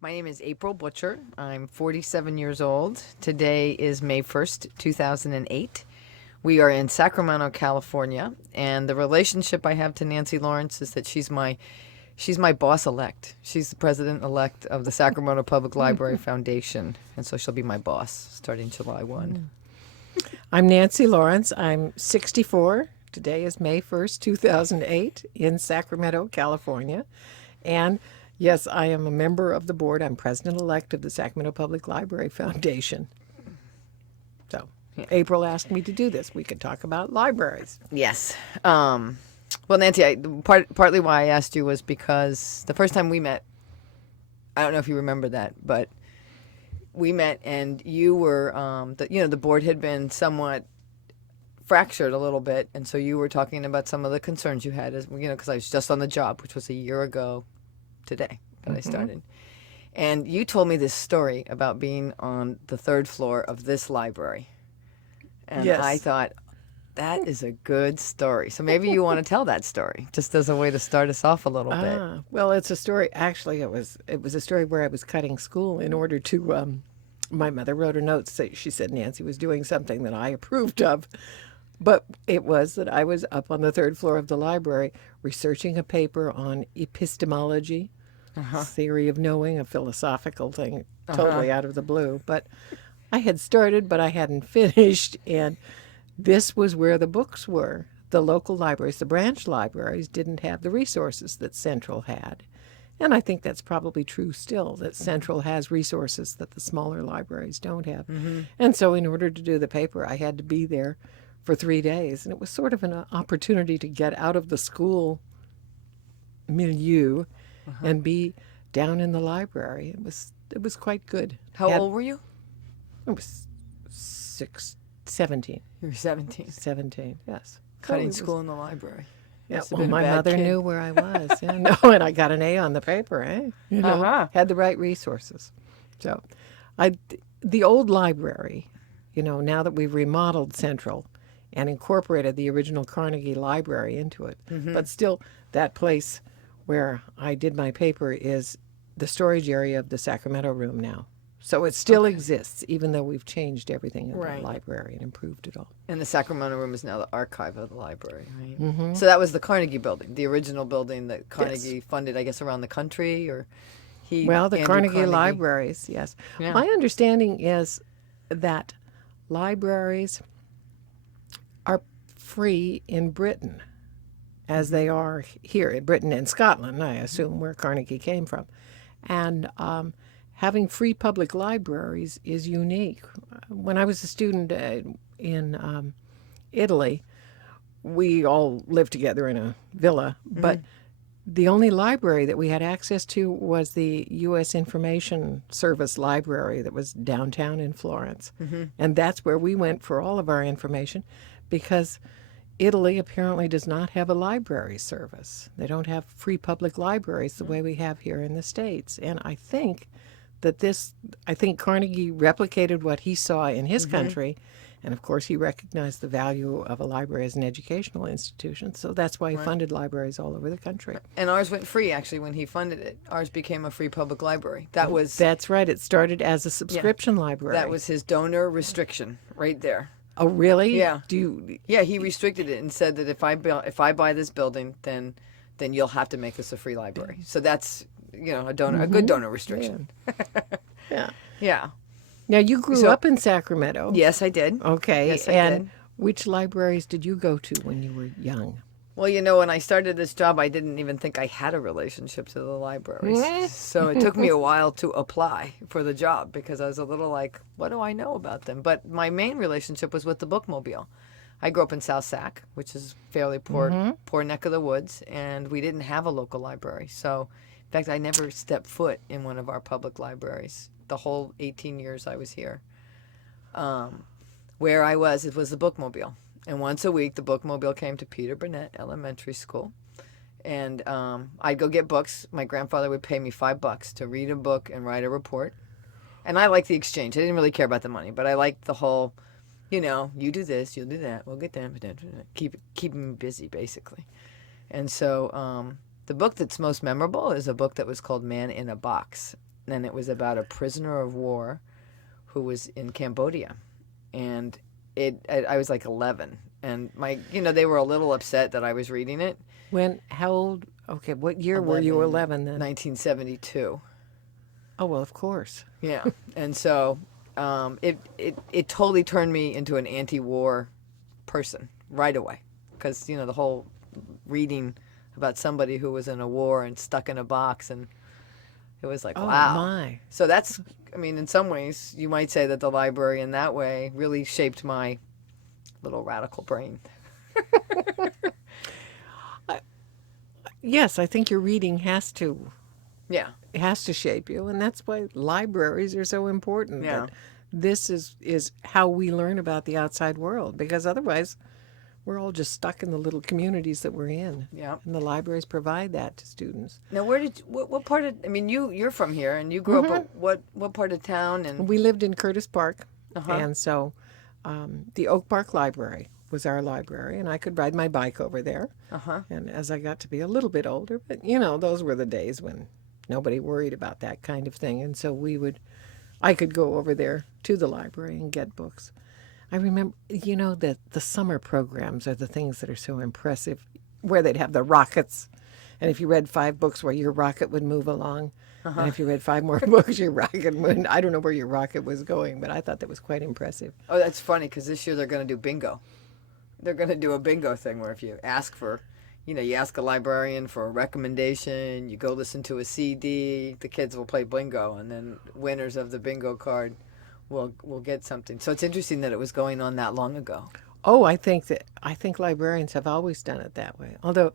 My name is April Butcher. I'm 47 years old. Today is May 1st, 2008. We are in Sacramento, California, and the relationship I have to Nancy Lawrence is that she's my boss elect. She's the president elect of the Sacramento Public Library Foundation, and so she'll be my boss starting July 1. I'm Nancy Lawrence. I'm 64. Today is May 1st, 2008, in Sacramento, California. And yes, I am a member of the board. I'm president-elect of the Sacramento Public Library Foundation. So, April asked me to do this. We could talk about libraries. Yes. Well, Nancy, partly why I asked you was because the first time we met, I don't know if you remember that, but we met and you were, the board had been somewhat fractured a little bit, and so you were talking about some of the concerns you had, because I was just on the job, which was a year ago today that I started. And you told me this story about being on the third floor of this library. And Yes. I thought, that is a good story. So maybe you want to tell that story, just as a way to start us off a little bit. Well, it's a story. Actually, it was a story where I was cutting school in order to. My mother wrote a note. She said Nancy was doing something that I approved of, but it was that I was up on the third floor of the library researching a paper on epistemology, theory of knowing, a philosophical thing, totally out of the blue. But I had started, but I hadn't finished, and this was where the books were. The local libraries, the branch libraries, didn't have the resources that Central had. And I think that's probably true still, that Central has resources that the smaller libraries don't have. And so in order to do the paper, I had to be there for 3 days. And it was sort of an opportunity to get out of the school milieu and be down in the library. It was quite good. How old were you? I was 17. You were 17. 17, yes. Cutting school in the library. Yeah, Must have well, been a my bad mother kid. knew where I was. Yeah, no, and I got an A on the paper, had the right resources. So the old library, now that we've remodeled Central and incorporated the original Carnegie Library into it, but still that place where I did my paper is the storage area of the Sacramento room now. So it still exists, even though we've changed everything in the library and improved it all. And the Sacramento room is now the archive of the library, right? So that was the Carnegie building, the original building that Carnegie funded, I guess, around the country, or the Andrew Carnegie libraries, yes. Yeah. My understanding is that libraries are free in Britain, as they are here in Britain and Scotland, I assume, where Carnegie came from. And having free public libraries is unique. When I was a student in Italy, we all lived together in a villa, but the only library that we had access to was the U.S. Information Service library that was downtown in Florence. And that's where we went for all of our information, because Italy apparently does not have a library service. They don't have free public libraries the way we have here in the States. And I think Carnegie replicated what he saw in his country, and of course he recognized the value of a library as an educational institution, so that's why he funded libraries all over the country. And ours went free, actually, when he funded it. Ours became a free public library. That's right. It started as a subscription library. That was his donor restriction right there. Oh, really? Yeah. He restricted it and said that if I buy this building, then you'll have to make this a free library. So that's a good donor restriction. Yeah. Yeah. Now, you grew up in Sacramento. Yes, I did. Okay. Yes, I and did. Which libraries did you go to when you were young? Well, when I started this job, I didn't even think I had a relationship to the libraries. So it took me a while to apply for the job, because I was a little like, what do I know about them? But my main relationship was with the bookmobile. I grew up in South Sac, which is fairly poor neck of the woods, and we didn't have a local library. So, in fact, I never stepped foot in one of our public libraries the whole 18 years I was here. Where I was, it was the bookmobile. And once a week, the bookmobile came to Peter Burnett Elementary School. And I'd go get books. My grandfather would pay me $5 to read a book and write a report. And I liked the exchange. I didn't really care about the money, but I liked the whole, you do this, you'll do that, we'll get that. Keep me busy, basically. And so the book that's most memorable is a book that was called Man in a Box. and it was about a prisoner of war who was in Cambodia, and I was like 11, and they were a little upset that I was reading it. How old? Okay, what year were you 11 then? 1972. Oh, well, of course. Yeah, and so it totally turned me into an anti-war person right away, because the whole reading about somebody who was in a war and stuck in a box, and it was like, wow. My. So that's, in some ways, you might say that the library in that way really shaped my little radical brain. Yes, I think your reading has to. Yeah. It has to shape you, and that's why libraries are so important. Yeah. That this is how we learn about the outside world, because otherwise we're all just stuck in the little communities that we're in. Yeah. And the libraries provide that to students. Now, what part of, you're from here, and you grew up, what part of town? And we lived in Curtis Park, Uh-huh. and so the Oak Park Library was our library, and I could ride my bike over there. Uh-huh. And as I got to be a little bit older, but those were the days when nobody worried about that kind of thing, and so I could go over there to the library and get books. I remember, that the summer programs are the things that are so impressive, where they'd have the rockets, and if you read 5 books, where your rocket would move along, and if you read 5 more books, your rocket would. I don't know where your rocket was going, but I thought that was quite impressive. Oh, that's funny, because this year they're going to do bingo. They're going to do a bingo thing where if you ask for, you ask a librarian for a recommendation, you go listen to a CD, the kids will play bingo, and then winners of the bingo card will get something. So it's interesting that it was going on that long ago. Oh, I think librarians have always done it that way. Although,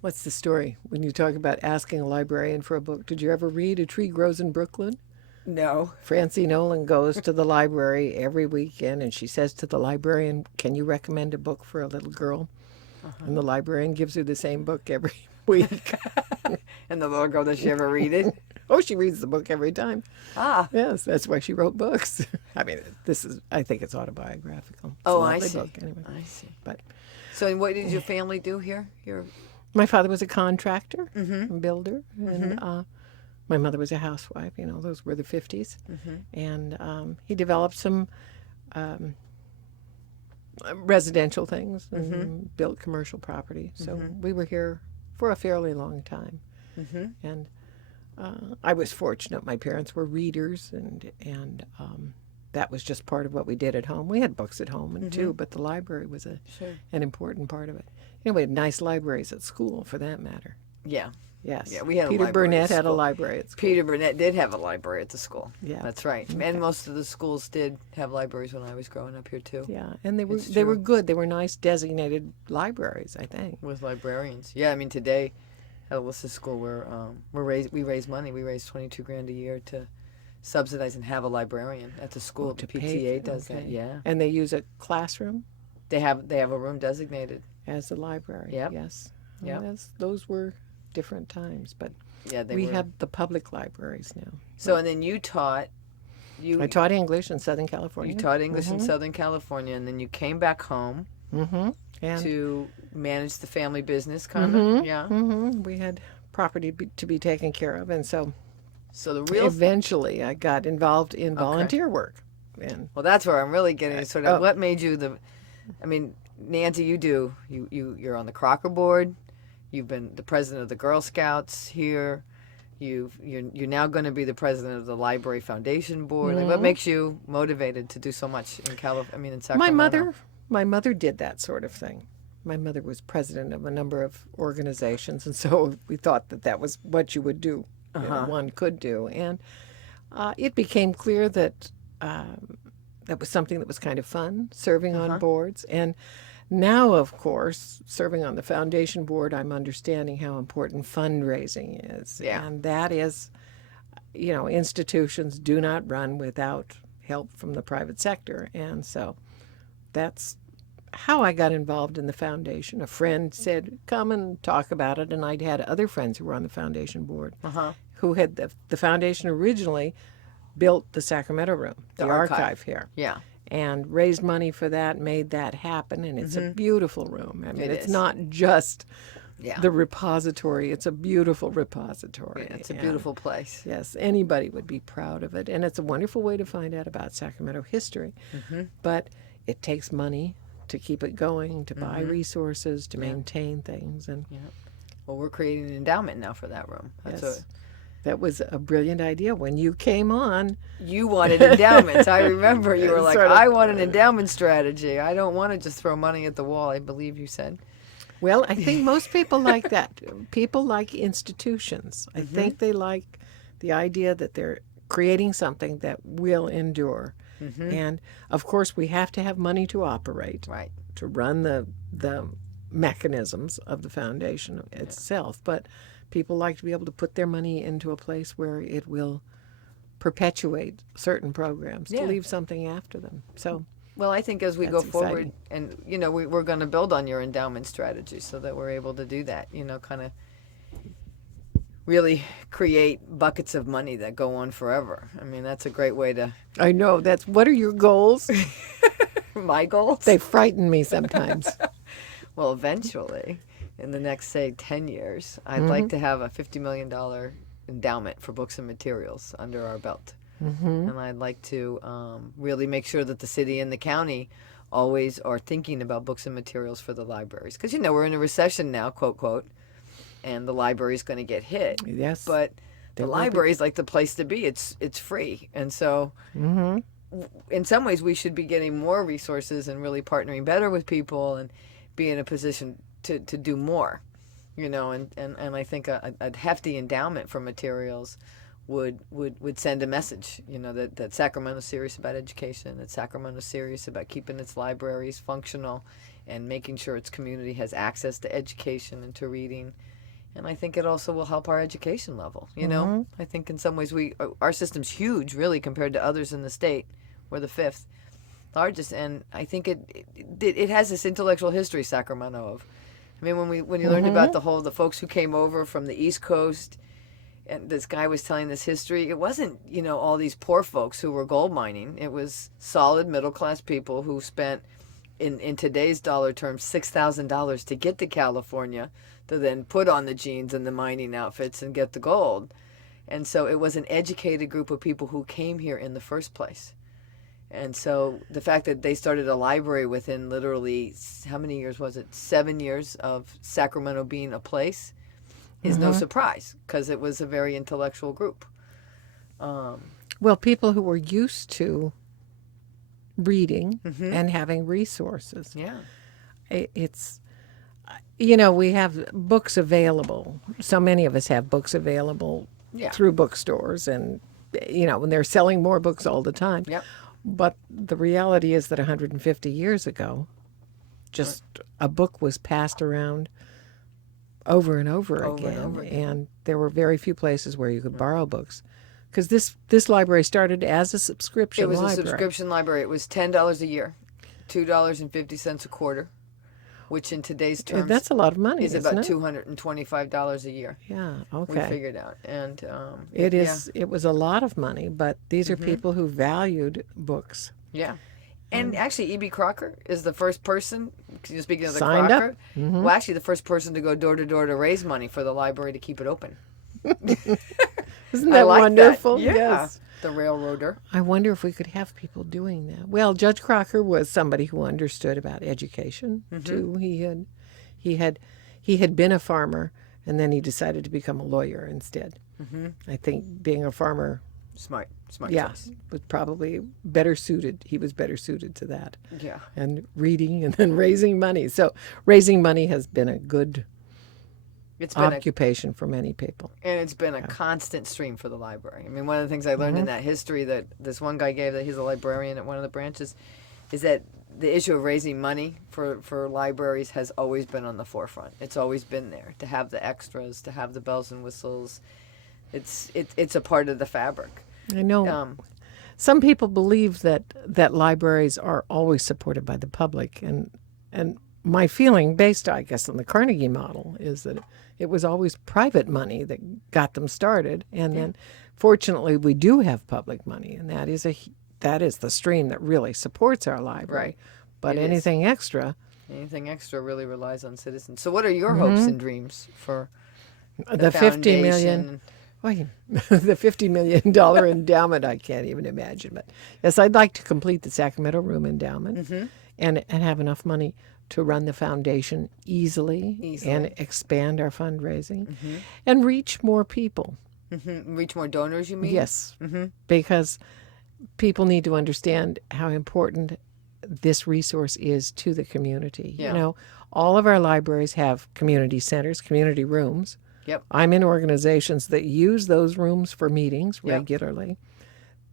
what's the story when you talk about asking a librarian for a book? Did you ever read A Tree Grows in Brooklyn? No. Francie Nolan goes to the library every weekend, and she says to the librarian, "Can you recommend a book for a little girl?" And the librarian gives her the same book every week. And the little girl, does she ever read it? Oh, she reads the book every time. Ah. Yes, that's why she wrote books. I think it's autobiographical. It's a Oh, I lovely see. book, anyway. I see. But So what did your family do here? my father was a contractor, a builder, and my mother was a housewife. Those were the 50s. And he developed some residential things and built commercial property. So we were here for a fairly long time. And I was fortunate. My parents were readers, and that was just part of what we did at home. We had books at home too, but the library was an important part of it. We had nice libraries at school, for that matter. Yeah. Yes. Yeah, we had a Peter library Burnett at had a school. library at school. Peter Burnett did have a library at the school. Yeah. That's right. And most of the schools did have libraries when I was growing up here too. Yeah, and they were It's they were true. good. They were nice designated libraries, I think. With librarians. Yeah, today at Alyssa's school we raise money. We raise $22,000 a year to subsidize and have a librarian at the school. The PTA does that. Yeah. And they use a classroom They have a room designated. as a library. Yep. Yes. Yep. Those were different times, but Yeah, we have the public libraries now. So and then you taught. I taught English in Southern California. You taught English in Southern California, and then you came back home and to manage the family business, kind of. Yeah. we had property to be taken care of, and so So the real eventually I got involved in volunteer work. And Well, that's where I'm really getting sort of what made you Nancy, you're on the Crocker board. You've been the president of the Girl Scouts here. You're now going to be the president of the Library Foundation board. Like, what makes you motivated to do so much in in Sacramento? My mother did that sort of thing. My mother was president of a number of organizations, and so we thought that was what you would do. One could do, and it became clear that that was something that was kind of fun, serving on boards. And now, of course, serving on the foundation board, I'm understanding how important fundraising is. Yeah. And that is, institutions do not run without help from the private sector. And so that's how I got involved in the foundation. A friend said, come and talk about it. And I'd had other friends who were on the foundation board who had the foundation originally built the Sacramento room, the archive here. Yeah. And raised money for that, made that happen, and it's a beautiful room. It it's is. not just Yeah. the repository. It's a beautiful repository. Yeah, it's a and beautiful place. yes, anybody would be proud of it. And it's a wonderful way to find out about Sacramento history. But it takes money to keep it going, to buy resources, to maintain things. And Yeah. Well, we're creating an endowment now for that room. That's yes, that was a brilliant idea. When you came on, you wanted endowments. I remember you were like, Sort of. I want an endowment strategy. I don't want to just throw money at the wall, I believe you said. well, I think most people like that. People like institutions. I think they like the idea that they're creating something that will endure. And of course, we have to have money to operate, Right. to run the mechanisms of the foundation itself. But people like to be able to put their money into a place where it will perpetuate certain programs, to Yeah. leave something after them. So Well, I think as we go That's forward, exciting. and we're going to build on your endowment strategy so that we're able to do that. Kind of really create buckets of money that go on forever. I mean, that's a great way to. I know that's what are your goals? My goals. They frighten me sometimes. Well, eventually, in the next, say, 10 years, I'd like to have a $50 million endowment for books and materials under our belt. And I'd like to really make sure that the city and the county always are thinking about books and materials for the libraries. Because, we're in a recession now, quote, quote, and the library's going to get hit. Yes. But the There will library is like the place to be. It's free. And so in some ways we should be getting more resources and really partnering better with people and be in a position to do more. And I think a hefty endowment for materials would send a message, that Sacramento's serious about education, that Sacramento's serious about keeping its libraries functional and making sure its community has access to education and to reading. And I think it also will help our education level. I think in some ways our system's huge, really, compared to others in the state. We're the fifth largest, and I think it has this intellectual history, Sacramento. Of, I mean, when you learned about the folks who came over from the East Coast, and this guy was telling this history. It wasn't all these poor folks who were gold mining. It was solid middle class people who spent in today's dollar terms $6,000 to get to California, to then put on the jeans and the mining outfits and get the gold. And so it was an educated group of people who came here in the first place. And so the fact that they started a library within literally, how many years was it? 7 years of Sacramento being a place is no surprise, because it was a very intellectual group. Well, people who were used to reading and having resources. Yeah. It's, we have books available. So many of us have books available through bookstores, and, when they're selling more books all the time. Yep. But the reality is that 150 years ago, just a book was passed around over and over again. And there were very few places where you could borrow books. Because this library started as a subscription library. It was a subscription library. It was $10 a year, $2.50 a quarter, which in today's terms That's a lot of money, is isn't about it? $225 a year. Yeah, We okay. figured out. And It was a lot of money, but these are people who valued books. Yeah. And actually, E.B. Crocker is the first person, speaking of the Signed up. Crocker, well, actually the first person to go door to door to raise money for the library to keep it open. Isn't I that like wonderful? That. Yeah. Yes. The railroader. I wonder if we could have people doing that. Well, Judge Crocker was somebody who understood about education too. He had been a farmer, and then he decided to become a lawyer instead. I think being a farmer, Smart yes, choice. was probably better suited. He was better suited to that. Yeah. And reading and then raising money. So raising money has been a good It's been occupation for many people. And it's been a constant stream for the library. I mean, one of the things I learned in that history that this one guy gave, that he's a librarian at one of the branches, is that the issue of raising money for libraries has always been on the forefront. It's always been there, to have the extras, to have the bells and whistles. It's a part of the fabric. I know. Some people believe that libraries are always supported by the public, and my feeling, based, I guess, on the Carnegie model, is that it was always private money that got them started, and then, fortunately, we do have public money, and that is the stream that really supports our library. Right. But It anything extra Anything extra really relies on citizens. So what are your hopes and dreams for The 50 million. foundation? The $50 million endowment, I can't even imagine. But yes, I'd like to complete the Sacramento Room endowment and have enough money to run the foundation easily. And expand our fundraising and reach more people. Reach more donors, you mean? Yes, because people need to understand how important this resource is to the community. Yeah. You know, all of our libraries have community centers, community rooms. Yep. I'm in organizations that use those rooms for meetings regularly.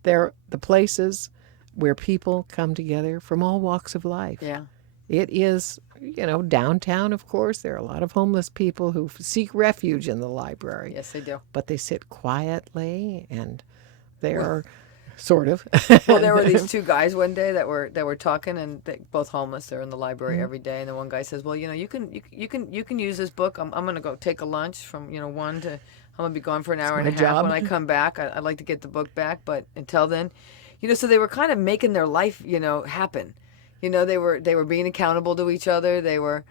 They're the places where people come together from all walks of life. Yeah. It is, you know, downtown, of course. There are a lot of homeless people who seek refuge in the library. Yes, they do. But they sit quietly and they're sort of. Well, there were these two guys one day that were talking, and they both homeless. They're in the library every day, and the one guy says, "Well, you know, you can use this book. I'm gonna go take a lunch from 1 to. I'm gonna be gone for an hour and a half. job. When I come back, I'd like to get the book back, but until then, so they were kind of making their life, happen. They were being accountable to each other. They were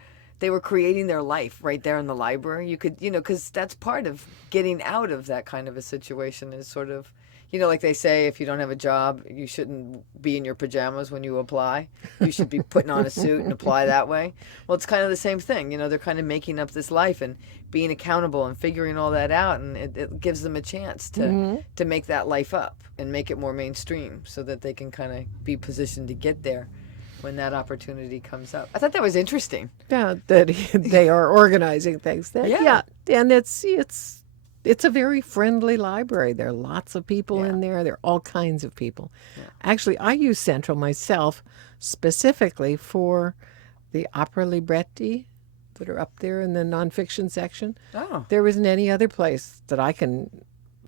creating their life right there in the library. You could, because that's part of getting out of that kind of a situation is sort of, like they say, if you don't have a job, you shouldn't be in your pajamas when you apply. You should be putting on a suit and apply that way. Well, it's kind of the same thing. They're kind of making up this life and being accountable and figuring all that out. And it gives them a chance to make that life up and make it more mainstream so that they can kind of be positioned to get there when that opportunity comes up. I thought that was interesting. Yeah, that they are organizing things. Yeah. And it's a very friendly library. There are lots of people in there. There are all kinds of people. Yeah. Actually, I use Central myself specifically for the opera libretti that are up there in the nonfiction section. Oh. There isn't any other place that I can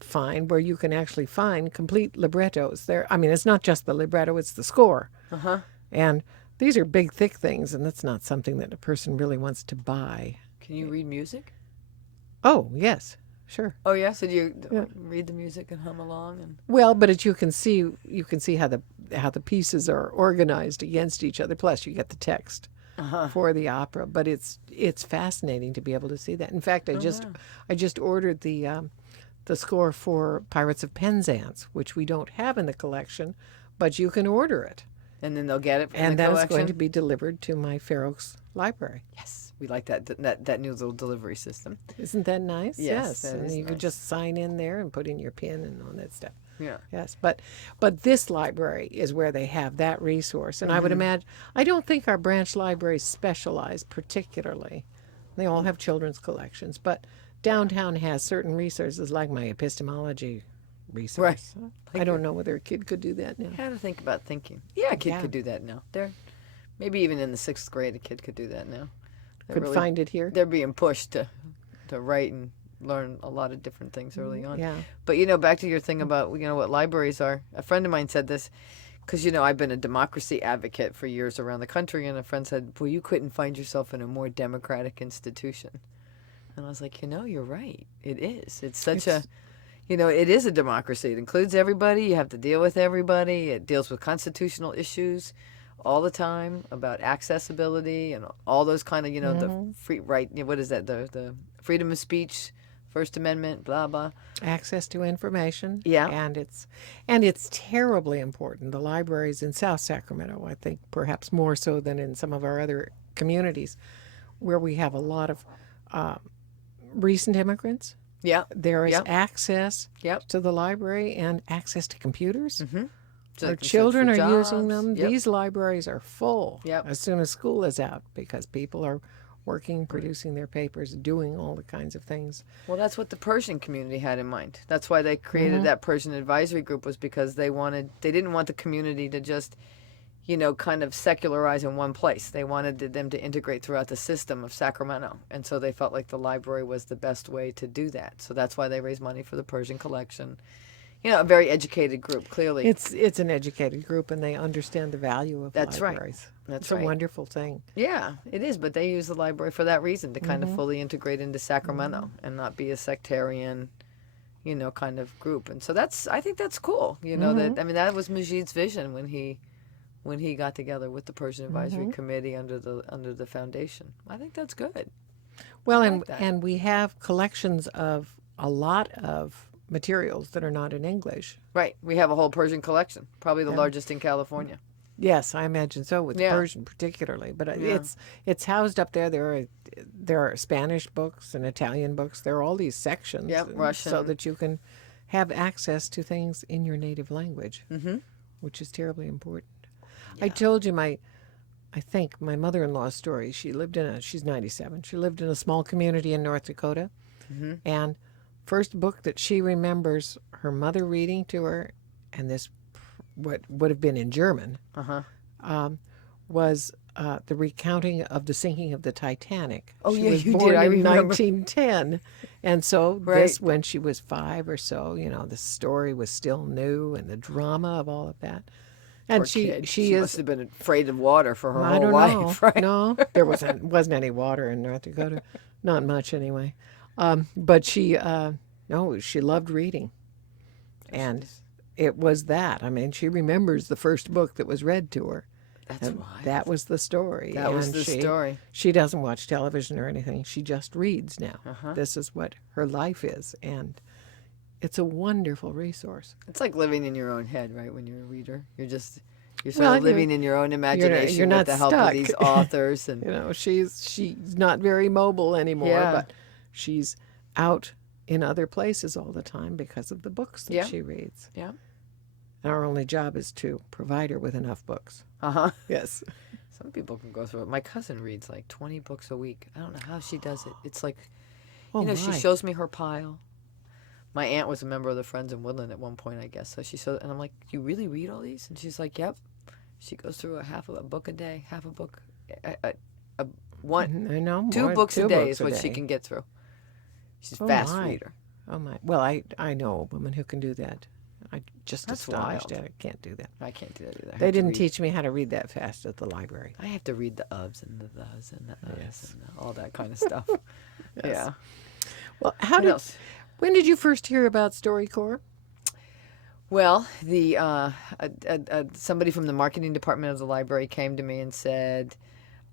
find where you can actually find complete librettos. It's not just the libretto, it's the score. Uh-huh. And these are big, thick things, and that's not something that a person really wants to buy. Can you read music? Oh, yes, sure. Oh, yeah? So do you read the music and hum along? And Well, but you can see how the pieces are organized against each other. Plus, you get the text for the opera. But it's fascinating to be able to see that. In fact, I just ordered the score for Pirates of Penzance, which we don't have in the collection, but you can order it. And then they'll get it from and the collection? And that is going to be delivered to my Fair Oaks library. Yes. We like that new little delivery system. Isn't that nice? Yes. And you could just sign in there and put in your PIN and all that stuff. Yeah. Yes. But this library is where they have that resource. And I would imagine, I don't think our branch libraries specialize particularly. They all have children's collections. But downtown has certain resources like my epistemology resource. Right. I don't know whether a kid could do that now. How to think about thinking. Yeah, a kid could do that now. Maybe even in the 6th grade, a kid could do that now. Could find it here. They're being pushed to write and learn a lot of different things early on. Yeah. But, back to your thing about, what libraries are. A friend of mine said this, because, I've been a democracy advocate for years around the country, and a friend said, well, you couldn't find yourself in a more democratic institution. And I was like, you're right. It is. It's such it is a democracy. It includes everybody. You have to deal with everybody. It deals with constitutional issues all the time about accessibility and all those kind of, the free right. What is that? The freedom of speech, First Amendment, blah blah. Access to information. Yeah, and it's terribly important. The libraries in South Sacramento, I think, perhaps more so than in some of our other communities, where we have a lot of recent immigrants. Yeah, there is access to the library and access to computers. Mm-hmm. So our children are jobs. using them. Yep. These libraries are full as soon as school is out because people are working, producing their papers, doing all the kinds of things. Well, that's what the Persian community had in mind. That's why they created that Persian advisory group, was because they didn't want the community to just kind of secularize in one place. They wanted them to integrate throughout the system of Sacramento. And so they felt like the library was the best way to do that. So that's why they raised money for the Persian Collection. A very educated group, clearly. It's an educated group, and they understand the value of libraries. Right. It's a wonderful thing. Yeah, it is. But they use the library for that reason, to kind of fully integrate into Sacramento and not be a sectarian, kind of group. And so I think that's cool. That was Majid's vision when he when he got together with the Persian Advisory Committee under the foundation. I think that's good. Well, like that. and we have collections of a lot of materials that are not in English. Right. We have a whole Persian collection, probably the largest in California. Yes, I imagine so, with Persian particularly. But it's housed up there. There are Spanish books and Italian books. There are all these sections, Russian, so that you can have access to things in your native language, which is terribly important. Yeah. I told you I think my mother-in-law's story. She's 97. She lived in a small community in North Dakota, and first book that she remembers her mother reading to her, and this what would have been in German, was the recounting of the sinking of the Titanic. Oh, she yeah, was you born did. I in remember. 1910, and so Right. this, when she was 5 or so, the story was still new, and the drama of all of that. And Poor kid. she must have been afraid of water for her I whole don't life, know. right? No, there wasn't any water in North Dakota, not much anyway. But she loved reading, and it was that. I mean, she remembers the first book that was read to her. That's why. That was the story. That was the story. She doesn't watch television or anything. She just reads now. This is what her life is, and it's a wonderful resource. It's like living in your own head, right? When you're a reader, you're sort of living in your own imagination you're not with the help of stuck. these authors, and she's not very mobile anymore, but she's out in other places all the time because of the books that she reads. Yeah. And our only job is to provide her with enough books. Yes. Some people can go through it. My cousin reads like 20 books a week. I don't know how she does it. It's like, she shows me her pile. My aunt was a member of the Friends in Woodland at one point, I guess. So she showed, and I'm like, "You really read all these?" And she's like, "Yep." She goes through half a book a day, half a book, I know, two books a day is what she day. can get through. She's a fast reader. Oh my! Well, I know a woman who can do that. I'm just That's astonished wild. at it. I can't do that. I can't do that either. They didn't teach me how to read that fast at the library. I have to read the ofs and the thes and the us and all that kind of stuff. Yeah. Well, What else? When did you first hear about StoryCorps? Well, somebody from the marketing department of the library came to me and said,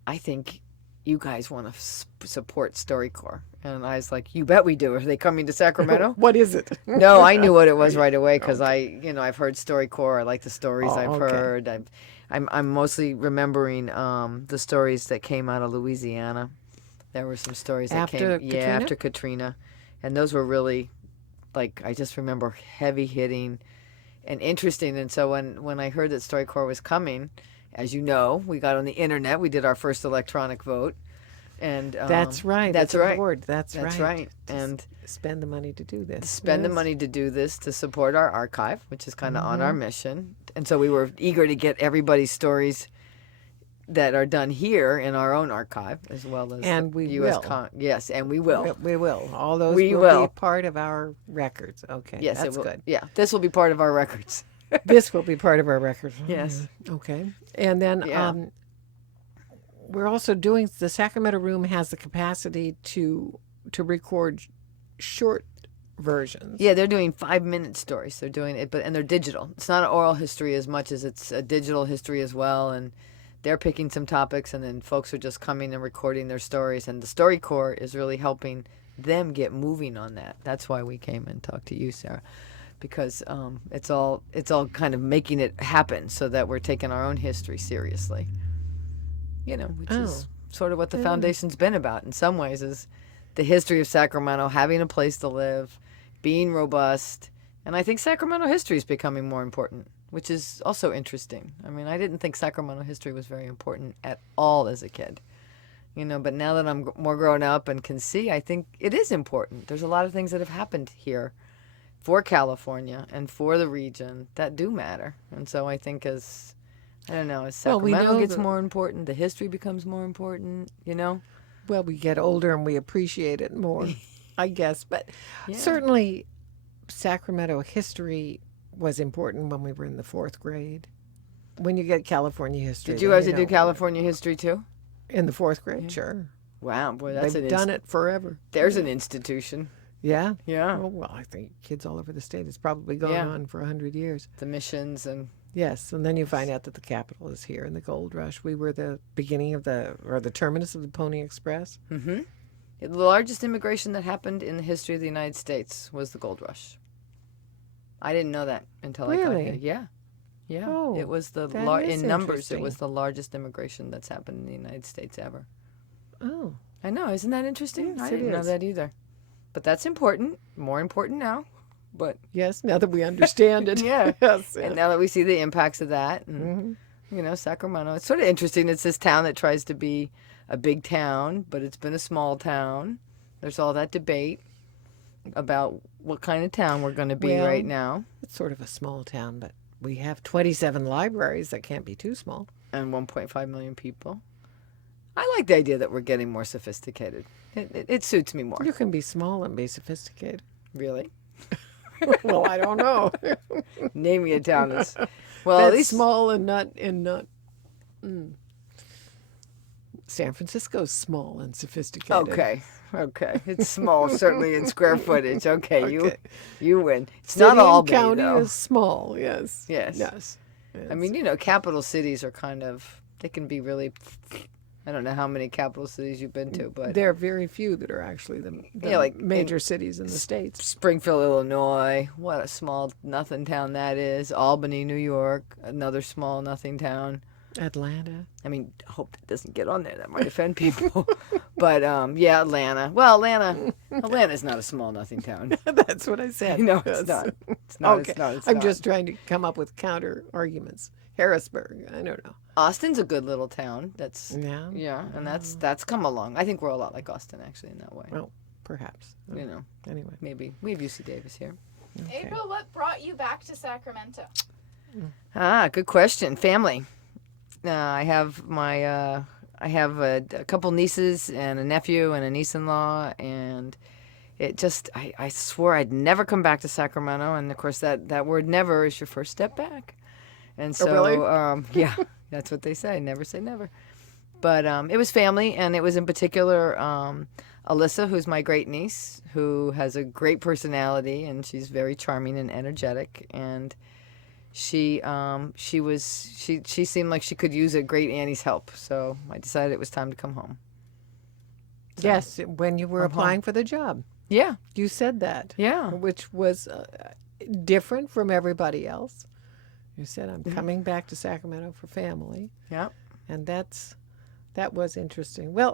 "I think you guys want to support StoryCorps." And I was like, "You bet we do. Are they coming to Sacramento?" What is it? No, I knew what it was right away because I've heard StoryCorps. I like the stories I've okay. heard. I'm mostly remembering the stories that came out of Louisiana. There were some stories that After came Katrina? after Katrina, and those were really, I just remember heavy hitting and interesting. And so when I heard that StoryCorps was coming, as you know, we got on the internet. We did our first electronic vote. And that's right. That's it's right. A board. That's right. And spend the money to do this. Spend the money to do this to support our archive, which is kind of on our mission. And so we were eager to get everybody's stories that are done here in our own archive, as well as will. Yes, and we will. We will. All those We will will. be part of our records. Okay. Yes, that's it will. good. Yeah, this will be part of our records. This will be part of our records. Yes. Okay. And then we're also doing, the Sacramento Room has the capacity to record short versions. Yeah, they're doing 5-minute stories. They're doing it, and they're digital. It's not an oral history as much as it's a digital history as well. And they're picking some topics, and then folks are just coming and recording their stories. And the StoryCorps is really helping them get moving on that. That's why we came and talked to you, Sarah, because it's all kind of making it happen so that we're taking our own history seriously. Which is sort of what the foundation's been about in some ways, is the history of Sacramento, having a place to live, being robust. And I think Sacramento history is becoming more important, which is also interesting. I mean, I didn't think Sacramento history was very important at all as a kid, but now that I'm more grown up and can see, I think it is important. There's a lot of things that have happened here for California and for the region that do matter. And so I think as Sacramento gets more important, the history becomes more important, Well, we get older and we appreciate it more, I guess. But certainly Sacramento history was important when we were in the 4th grade. When you get California history. Did you guys do California history too? In the 4th grade, sure. Wow, boy, they've done it forever. There's an institution. Yeah. Yeah. Well, I think kids all over the state. It's probably gone on for 100 years. The missions and Yes, and then you find out that the capital is here in the gold rush. We were the beginning of the terminus of the Pony Express. Mm-hmm. The largest immigration that happened in the history of the United States was the gold rush. I didn't know that until I got Really? here. Yeah. Yeah. Oh, it was the that is in numbers, it interesting. was the largest immigration that's happened in the United States ever. Oh, I know, isn't that interesting? Yes, I it didn't know is. that either. But that's important, more important now. But yes, now that we understand it. yeah. Yes. And now that we see the impacts of that, and Sacramento, it's sort of interesting. It's this town that tries to be a big town, but it's been a small town. There's all that debate about what kind of town we're going to be Well, right now. It's sort of a small town, but we have 27 libraries. That can't be too small. And 1.5 million people. I like the idea that we're getting more sophisticated. It suits me more. You can be small and be sophisticated. Really? Well, I don't know. Name me a town that's well, That's at least small and not. San Francisco's small and sophisticated. Okay. It's small, certainly in square footage. Okay, Okay. you win. It's City not all and county though. is small. Yes. Yes. Yes. I mean, capital cities are kind of, they can be really, I don't know how many capital cities you've been to, but there are very few that are actually the like major cities in the States. Springfield, Illinois, what a small nothing town that is. Albany, New York, another small nothing town. Atlanta. I mean, I hope that doesn't get on there. That might offend people. But, yeah, Atlanta. Well, Atlanta's not a small nothing town. That's what I said. No, Yes. it's not. It's not. Okay. It's not. It's I'm not. just trying to come up with counter arguments. Harrisburg. I don't know. Austin's a good little town. That's Yeah. yeah, and that's come along. I think we're a lot like Austin, actually, in that way. Well, perhaps. Anyway. Maybe we have UC Davis here. Okay. April, what brought you back to Sacramento? Good question. Family. I have a couple nieces and a nephew and a niece-in-law, and it just I swore I'd never come back to Sacramento, and of course that word "never" is your first step back, and so really? Yeah, that's what they say. Never say never. But it was family, and it was in particular Alyssa, who's my great niece, who has a great personality, and she's very charming and energetic, and she seemed like she could use a great Annie's help, so I decided it was time to come home. So, Yes, when you were applying for the job. yeah, You said that. yeah, Which was different from everybody else. You said, I'm coming back to Sacramento for family. yeah. And that was interesting. Well,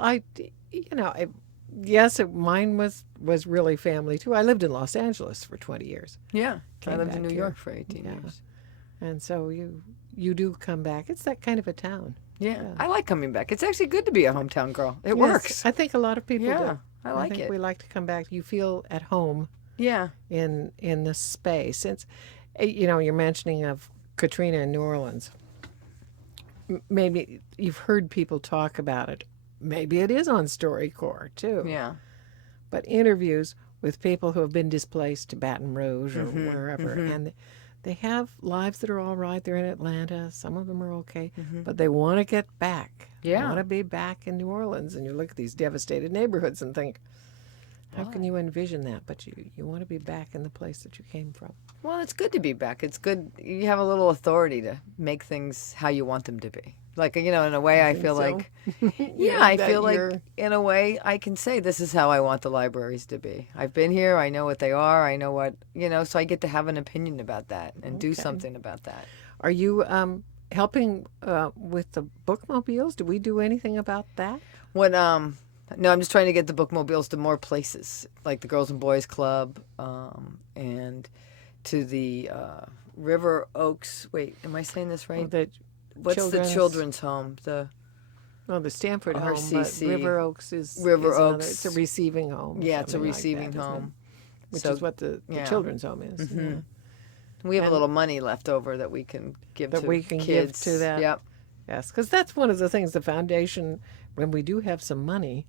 mine was really family too. I lived in Los Angeles for 20 years. Yeah, I Came lived in back New here. York for 18 Yeah. years. And so you do come back. It's that kind of a town. Yeah, I like coming back. It's actually good to be a hometown girl. It Yes, works. I think a lot of people Yeah, do. I like think it. we like to come back. You feel at home Yeah, in the space. It's, you're mentioning of Katrina in New Orleans. Maybe you've heard people talk about it. Maybe it is on StoryCorps too. yeah, But interviews with people who have been displaced to Baton Rouge or Mm-hmm, wherever, and they have lives that are all right. They're in Atlanta. Some of them are okay, Mm-hmm. but they want to get back. They Yeah. want to be back in New Orleans. And you look at these devastated neighborhoods and think, how can you envision that? But you want to be back in the place that you came from. Well, it's good to be back. It's good. You have a little authority to make things how you want them to be. Like, in a way, I feel so? like, I that feel like, you're- in a way, I can say this is how I want the libraries to be. I've been here. I know what they are. I know what, so I get to have an opinion about that and do something about that. Are you helping with the bookmobiles? Do we do anything about that? No, I'm just trying to get the bookmobiles to more places, like the Girls and Boys Club, and to the River Oaks. Wait, am I saying this right? What's the children's home? The Stanford home, but RCC. River Oaks is River another- Oaks. It's a receiving home. or Yeah, it's a something like receiving that, isn't it? home. Which So- is what the yeah. children's home is. Yeah. We have a little money left over that we can give That to we can give kids. to that. Yep. Yes, because that's one of the things the foundation, when we do have some money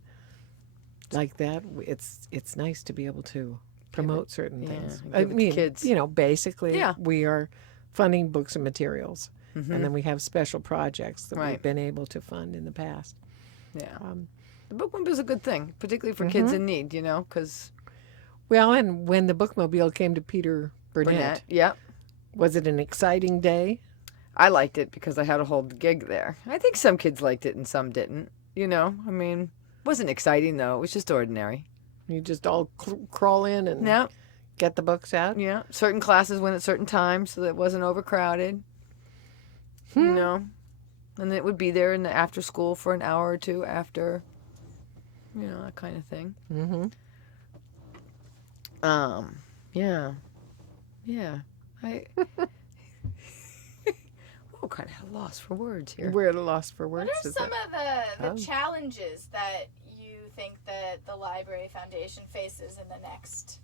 like that, it's nice to be able to promote certain yeah, things. and I give it to mean, kids. basically, Yeah. we are funding books and materials, and then we have special projects that Right. we've been able to fund in the past. Yeah. The bookmobile is a good thing, particularly for kids in need, because Well, and when the bookmobile came to Peter Burnett, Burnett. Yep. was it an exciting day? I liked it because I had a whole gig there. I think some kids liked it and some didn't. You know, I mean, it wasn't exciting though. It was just ordinary. You just all crawl in and Yeah, get the books out. yeah. Certain classes went at certain times so that it wasn't overcrowded. You know, and it would be there in the after school for an hour or two after. You know, that kind of thing. Mm-hmm. Yeah. Yeah. We're kind of lost for words here. We're at a loss for words. What are is some it? of the challenges that you think that the Library Foundation faces in the next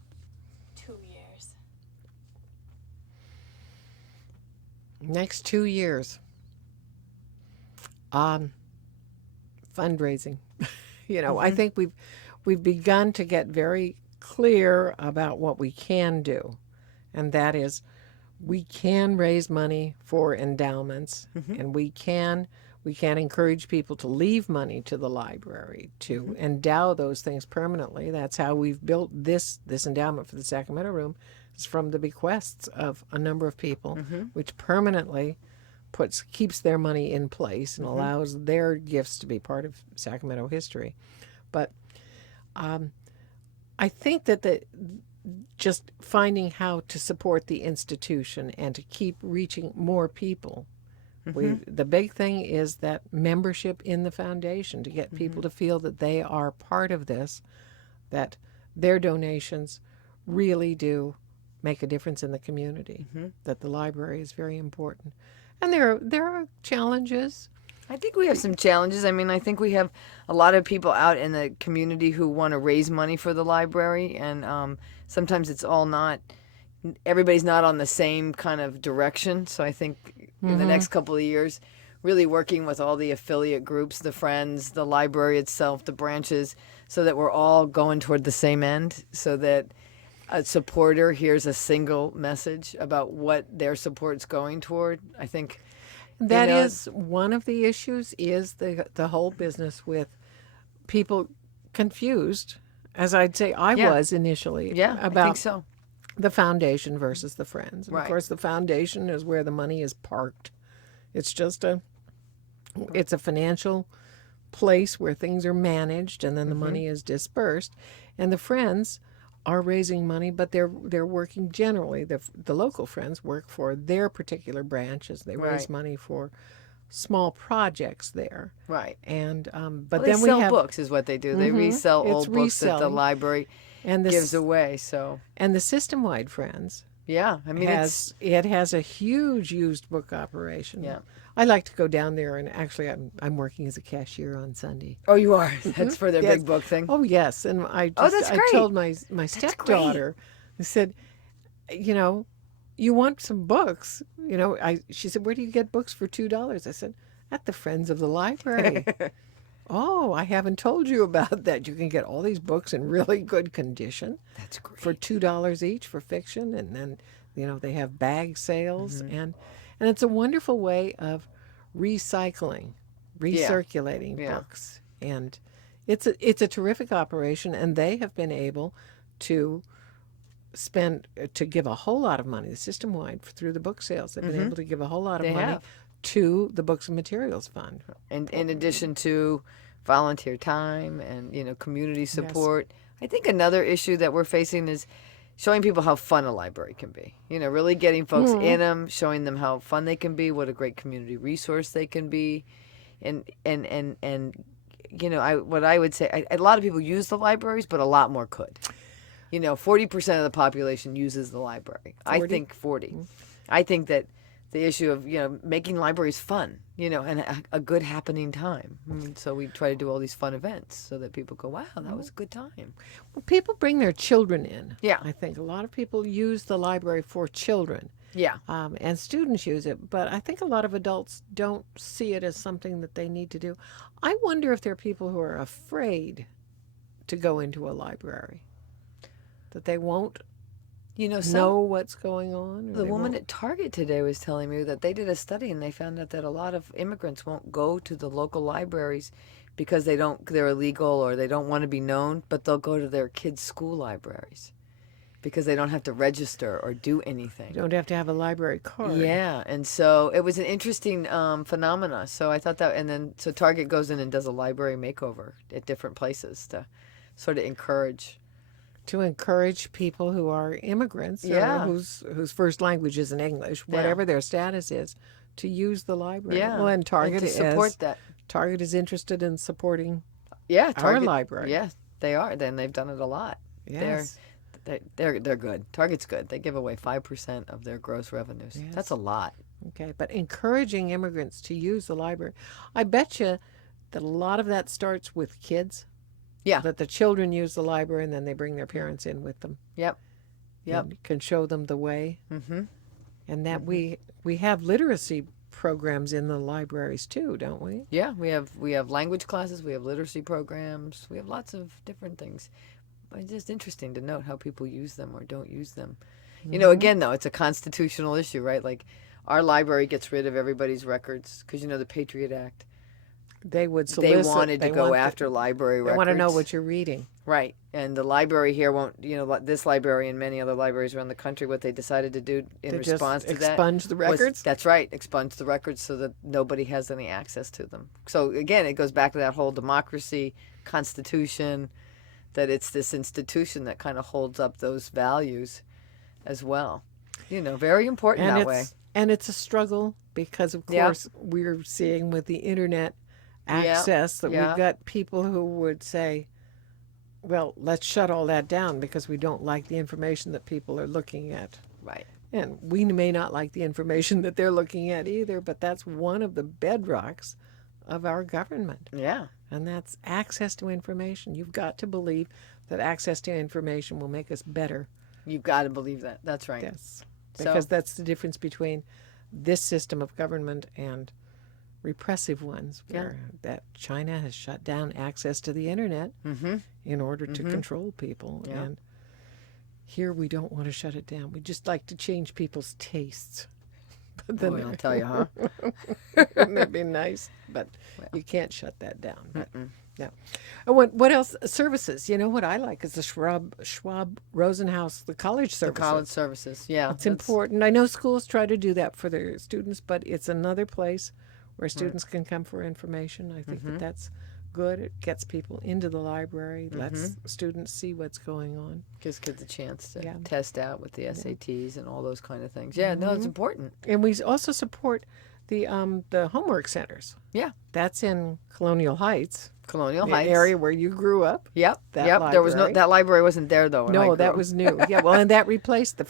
2 years? Next 2 years. Fundraising. You know, I think we've begun to get very clear about what we can do, and that is we can raise money for endowments, and we can encourage people to leave money to the library to endow those things permanently. That's how we've built this endowment for the Sacramento Room. It's from the bequests of a number of people, which permanently keeps their money in place and allows their gifts to be part of Sacramento history. But I think that just finding how to support the institution and to keep reaching more people. The big thing is that membership in the foundation, to get people to feel that they are part of this, that their donations really do make a difference in the community, that the library is very important. And there are challenges. I think we have some challenges. I mean, I think we have a lot of people out in the community who want to raise money for the library, and sometimes it's all not, everybody's not on the same kind of direction. So I think in the next couple of years, really working with all the affiliate groups, the Friends, the library itself, the branches, so that we're all going toward the same end, so that a supporter hears a single message about what their support's going toward. I think that is one of the issues, is the whole business with people confused, as I'd say I was initially, about I think so. the foundation versus the Friends. And Right. Of course, the foundation is where the money is parked. It's just it's a financial place where things are managed, and then the money is dispersed. And the Friends are raising money, but they're working generally. The local Friends work for their particular branches. They raise Right. money for small projects there. Right. And Well, but they then we sell have books is what they do. They resell It's old books that the reselling. library and the gives away. So and the system-wide Friends yeah, I mean has a huge used book operation. Yeah. I like to go down there, and actually I'm working as a cashier on Sunday. Oh, you are. That's for their Yes. big book thing. Oh yes, and that's I great. told my stepdaughter, I said, you know, you want some books, you know. She said, where do you get books for $2? I said, at the Friends of the Library. Oh, I haven't told you about that. You can get all these books in really good condition. That's great. For $2 each for fiction, and then they have bag sales, and it's a wonderful way of recirculating books, and it's a terrific operation, and they have been able to give a whole lot of money, the system wide, through the book sales. They've been able to give a whole lot of money have. to the Books and Materials Fund. And in addition to volunteer time and community support, I think another issue that we're facing is showing people how fun a library can be. Really getting folks in them, showing them how fun they can be, what a great community resource they can be, and what I would say, a lot of people use the libraries, but a lot more could. 40% of the population uses the library. 40? I think 40. I think that the issue of making libraries fun, and a good happening time. So we try to do all these fun events so that people go, wow, that was a good time. Well, people bring their children in. Yeah. I think a lot of people use the library for children. Yeah. And students use it, but I think a lot of adults don't see it as something that they need to do. I wonder if there are people who are afraid to go into a library, that they won't know what's going on. The woman at Target today was telling me that they did a study and they found out that a lot of immigrants won't go to the local libraries because they're illegal or they don't want to be known, but they'll go to their kids' school libraries because they don't have to register or do anything. You don't have to have a library card. Yeah, and so it was an interesting phenomena. So I thought that, and then so Target goes in and does a library makeover at different places to sort of encourage. To encourage people who are immigrants, Yeah. or whose first language isn't English, whatever their status is, to use the library. Yeah, Well, and Target to support that. Target is interested in supporting Yeah, our Target, library. Yeah, they are. Then they've done it a lot. Yes. They're good. Target's good. They give away 5% of their gross revenues. Yes. That's a lot. Okay, but encouraging immigrants to use the library. I bet you that a lot of that starts with kids. Yeah. That the children use the library and then they bring their parents in with them. Yep. And can show them the way. Mm-hmm. And that we have literacy programs in the libraries too, don't we? Yeah, we have language classes, we have literacy programs, we have lots of different things. But it's just interesting to note how people use them or don't use them. You know, again, though, it's a constitutional issue, right? Like, our library gets rid of everybody's records because, you know, the Patriot Act. They would solicit. They wanted to go after library records. They want to know what you're reading. Right. And the library here won't, you know, this library and many other libraries around the country, what they decided to do in To response just to that. expunge the records? That's right. Expunge the records so that nobody has any access to them. So, again, it goes back to that whole democracy, constitution, that it's this institution that kind of holds up those values as well. You know, very important that way. And it's a struggle because, of course, we're seeing with the internet access that we've got people who would say, well, let's shut all that down because we don't like the information that people are looking at. Right. And we may not like the information that they're looking at either, but that's one of the bedrocks of our government. Yeah. And that's access to information. You've got to believe that access to information will make us better. You've got to believe that. That's right. Yes. So- Because that's the difference between this system of government and repressive ones, where that China has shut down access to the internet in order to control people. Yeah. And here we don't want to shut it down. We just like to change people's tastes. But then I'll tell you, huh? that'd be nice, but you can't shut that down. But, no. And what else? Services. You know what I like is the Schwab Rosenhaus, the college services. The college services. Yeah. It's important. I know schools try to do that for their students, but it's another place where students can come for information. I think that's good. It gets people into the library, lets students see what's going on. Gives kids a chance to test out with the SATs and all those kind of things. Yeah, no, it's important. And we also support the homework centers. Yeah. That's in Colonial Heights. Colonial The Heights. area where you grew up. Yep. That Yep. There was no library. that library wasn't there though. When I No, grew that up. was new. Yeah, well, and that replaced the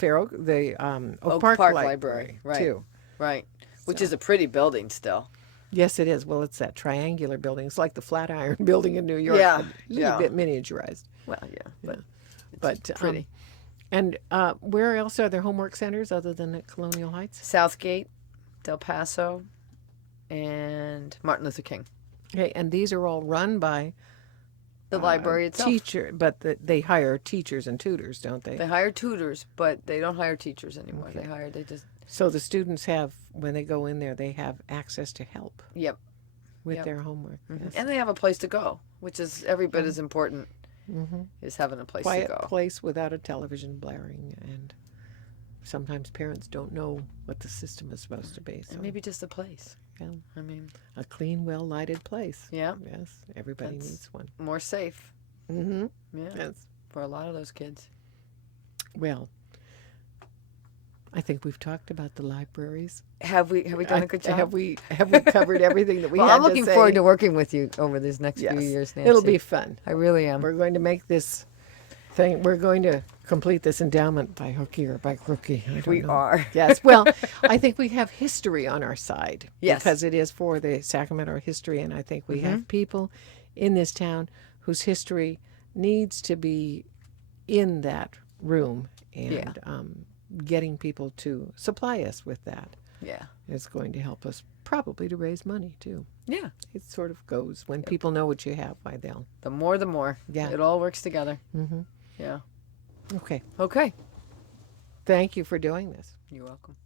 Oak Park Library, right? too. Right. Which is a pretty building still. Yes, it is. Well, it's that triangular building. It's like the Flatiron Building in New York. Yeah, but a little bit miniaturized. Well, yeah, But it's pretty. And where else are there homework centers other than at Colonial Heights? Southgate, Del Paso, and Martin Luther King. Okay, and these are all run by The library itself. they hire teachers and tutors, don't they? They hire tutors, but they don't hire teachers anymore. They just So the students have, when they go in there, they have access to help with their homework. Yes. and they have a place to go, which is every bit as important as having a place Quiet to go. place without a television blaring, and sometimes parents don't know what the system is supposed to be. So And maybe just a place. yeah, I mean, a clean, well-lighted place. yeah, Yes, everybody needs one. more safe. Mm-hmm. Yeah, Yes. for a lot of those kids. Well, I think we've talked about the libraries. Have we done a good job? Have we covered everything that we Well, had I'm looking to say? forward to working with you over these next few years, Nancy. It'll be fun. I really am. We're going to make this thing. We're going to complete this endowment by hooky or by crooky. I don't We know. are. Yes. Well, I think we have history on our side. Yes. Because it is for the Sacramento history, and I think we have people in this town whose history needs to be in that room, and getting people to supply us with that Yeah. is going to help us probably to raise money too. Yeah. It sort of goes when people know what you have, why they'll. The more, the more. Yeah. It all works together. Mm-hmm. Yeah. Okay. Okay. Thank you for doing this. You're welcome.